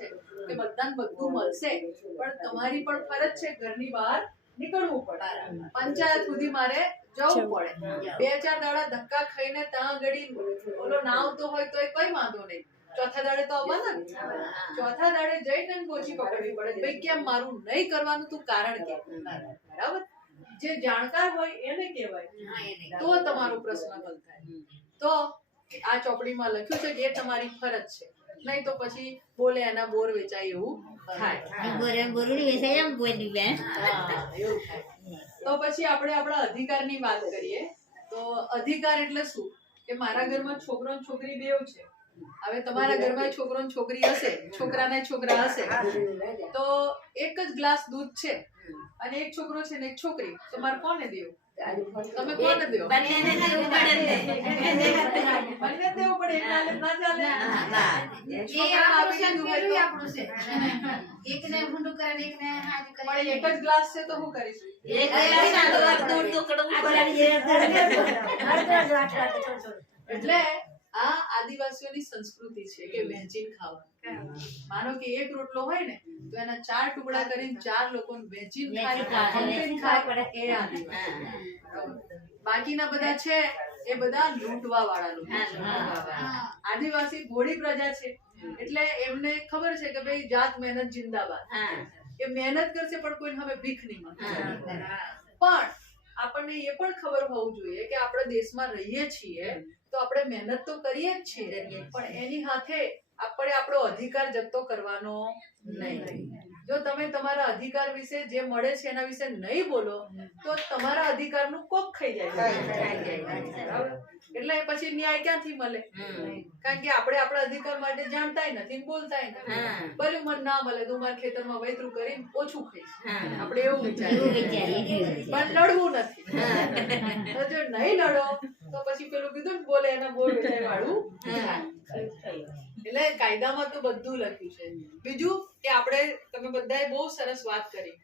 છે કે બધાને બધું મળશે, પણ તમારી પણ ફરજ છે ઘરની બહાર નીકળવું પડે, પંચાયત સુધી મારે જવું પડે. 2-4 દાડા ધક્કા ખાઈને ત્યાં ઘડી ઓલો ના આવતો હોય તો એ કઈ વાંધો નહીં, ચોથા દાડે તો આવવાના જ. ચોથા દાડે જઈને પહોંચી પકડવી પડે, ભાઈ કેમ મારું નહીં કરવાનું, તું કારણ કે. બરાબર, જે જાણકાર હોય એને કહેવાય, તો તમારો પ્રશ્ન હલ થાય. તો આ ચોપડીમાં લખ્યું છે કે એ તમારી ફરજ છે, નહીં તો પછી બોલે એના બોર વેચાય એવું થાય. તો પછી આપણે આપણા અધિકારની વાત કરીએ. તો અધિકાર એટલે શું કે મારા ઘરમાં છોકરો ને છોકરી બેવ છે. હવે તમારા ઘરમાં છોકરો ને છોકરી હશે, છોકરા ને છોકરા હશે, તો એક જ ગ્લાસ દૂધ છે અને એક છોકરો છે ને એક છોકરી, તો મારે કોને દેવું? તમે કોને દેવો? બંને દેવું પડે, એકલા ના ચાલે. એકને ઊંડું કરે ને એકને હાજી કરે, પણ એક જ ગ્લાસ છે તો શું કરીશું? એટલે આ આદિવાસીઓની સંસ્કૃતિ છે કે વહેંચીને ખાવાનું. માનો કે એક રોટલો હોય ને તો એના 4 ટુકડા કરીને 4 લોકોને વહેંચીને ખાય, એ આદિવાસી. બાકીના બધા છે એ બધા લૂંટવા વાળા લોકો. આદિવાસી ભોળી પ્રજા છે એટલે એમને ખબર છે કે ભાઈ જાત મહેનત જિંદાબાદ. એ મહેનત કરશે પણ કોઈને હવે ભીખ નહીં મળે. પણ આપણને એ પણ ખબર હોવું જોઈએ કે આપણે દેશમાં રહીએ છીએ તો આપણે મહેનત તો કરીએ જ છીએ, પણ એની સાથે આપણે આપણો અધિકાર જપ્તો કરવાનો નહીં. જો તમે તમારા અધિકાર વિશે જે મળે છે એના વિશે નહીં બોલો તો તમારા અધિકારનું કોક ખાઈ જાય. એટલે પછી ન્યાય ક્યાંથી મળે? કારણ કે આપણે આપણા અધિકાર માટે જાણતાય નથી, બોલતાય નથી. ભલે મને ના મળે તો મારા ખેતરમાં વૈતરું કરીને ઓછું ખાઈશ, આપણે એવું વિચારીએ, પણ લડવું નથી. તો જો નહીં લડો તો પછી પેલું કીધું ને બોલે એના બોલ વેચાય વાળું. એટલે કાયદામાં તો બધું લખ્યું છે. બીજું કે આપણે તમે બધાએ બહુ સરસ વાત કરી